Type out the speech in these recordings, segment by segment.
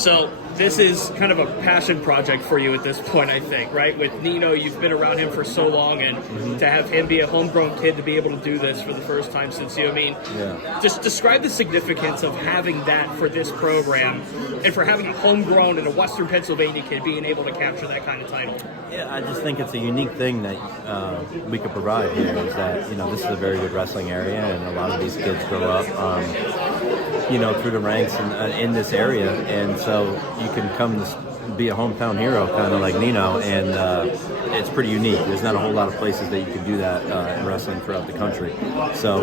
So this is kind of a passion project for you at this point, I think, right? With Nino, you've been around him for so long, and to have him be a homegrown kid to be able to do this for the first time since you, I mean, just describe the significance of having that for this program and for having a homegrown and a Western Pennsylvania kid being able to capture that kind of title. Yeah, I just think it's a unique thing that we could provide here is that, this is a very good wrestling area, and a lot of these kids grow up, through the ranks in this area, and so you can come to be a hometown hero, kind of like Nino, and it's pretty unique. There's not a whole lot of places that you can do that in wrestling throughout the country. So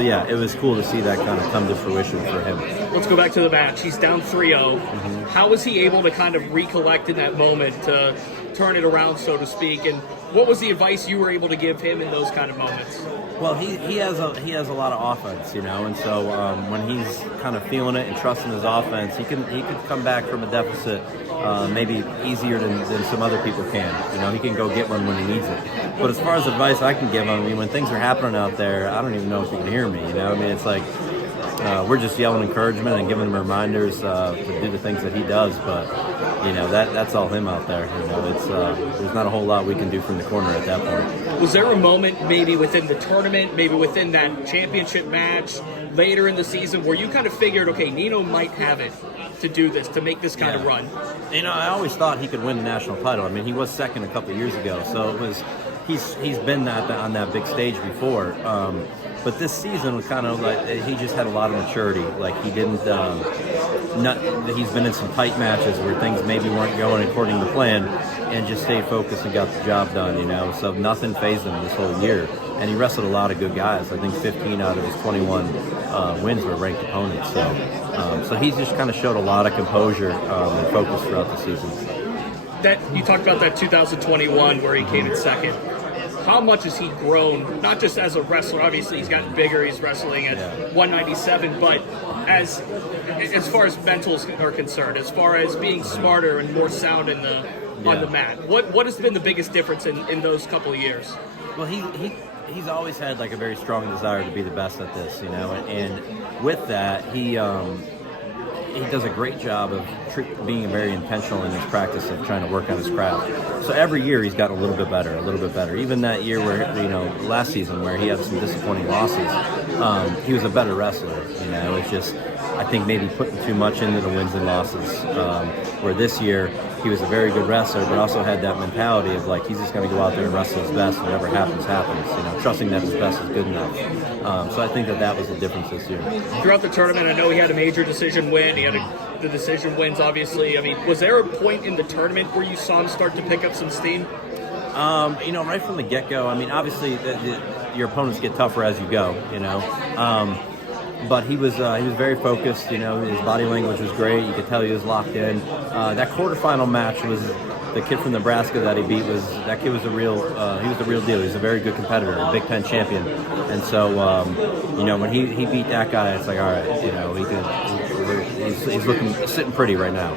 yeah, it was cool to see that kind of come to fruition for him. Let's go back to the match. He's down 3-0. How was he able to kind of recollect in that moment to turn it around, so to speak? And what was the advice you were able to give him in those kind of moments? Well, he has a lot of offense, and so when he's kind of feeling it and trusting his offense, he could come back from a deficit maybe easier than some other people can. He can go get one when he needs it. But as far as advice I can give him, when things are happening out there, I don't even know if he can hear me. It's like we're just yelling encouragement and giving him reminders to do the things that he does. But that's all him out there. It's there's not a whole lot we can do from the corner at that point. Was there a moment maybe within the tournament, maybe within that championship match later in the season where you kind of figured, okay, Nino might have it to do this, to make this kind of run? I always thought he could win the national title. He was second a couple of years ago, so it was he's been on that big stage before. But this season was kind of like he just had a lot of maturity. Like he didn't. He's been in some tight matches where things maybe weren't going according to plan, and just stayed focused and got the job done. So nothing fazed him this whole year, and he wrestled a lot of good guys. I think 15 out of his 21 wins were ranked opponents. So he's just kind of showed a lot of composure and focus throughout the season. That you talked about that 2021 where he came in second. How much has he grown, not just as a wrestler? Obviously, he's gotten bigger. He's wrestling at 197, but as far as mentals are concerned, as far as being smarter and more sound on the mat, what has been the biggest difference in those couple of years? Well, he's always had like a very strong desire to be the best at this, and with that, he does a great job of being very intentional in his practice of trying to work on his craft. So every year he's gotten a little bit better. Even that year where, last season where he had some disappointing losses, he was a better wrestler. It's just, I think maybe putting too much into the wins and losses. Where this year he was a very good wrestler, but also had that mentality of like he's just going to go out there and wrestle his best. Whatever happens, trusting that his best is good enough. So I think that was the difference this year. Throughout the tournament, I know he had a major decision win. He had the decision wins, obviously. Was there a point in the tournament where you saw him start to pick up some steam? Right from the get-go. Obviously, your opponents get tougher as you go. But he was very focused. His body language was great. You could tell he was locked in. That quarterfinal match was the kid from Nebraska that he beat. That kid was the real deal. He was a very good competitor, a Big Ten champion. And so when he beat that guy, it's like, all right, he's sitting pretty right now.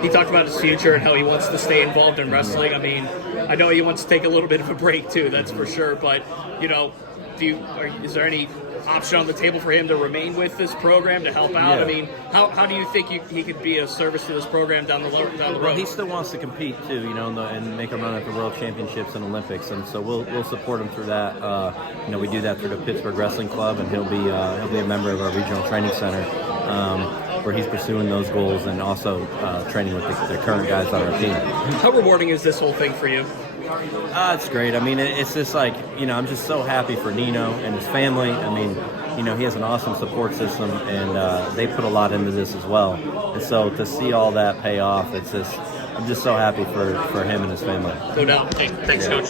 He talked about his future and how he wants to stay involved in wrestling. I know he wants to take a little bit of a break too. That's for sure. But is there any option on the table for him to remain with this program to help out? How do you think he could be a service to this program down the road? Well, he still wants to compete too, and make a run at the World Championships and Olympics, and so we'll support him through that. We do that through the Pittsburgh Wrestling Club, and he'll be a member of our regional training center, where he's pursuing those goals and also training with the current guys on our team. How rewarding is this whole thing for you? It's great. It's just like, I'm just so happy for Nino and his family. He has an awesome support system, and they put a lot into this as well. And so to see all that pay off, I'm just so happy for him and his family. No doubt. Hey, thanks, Coach.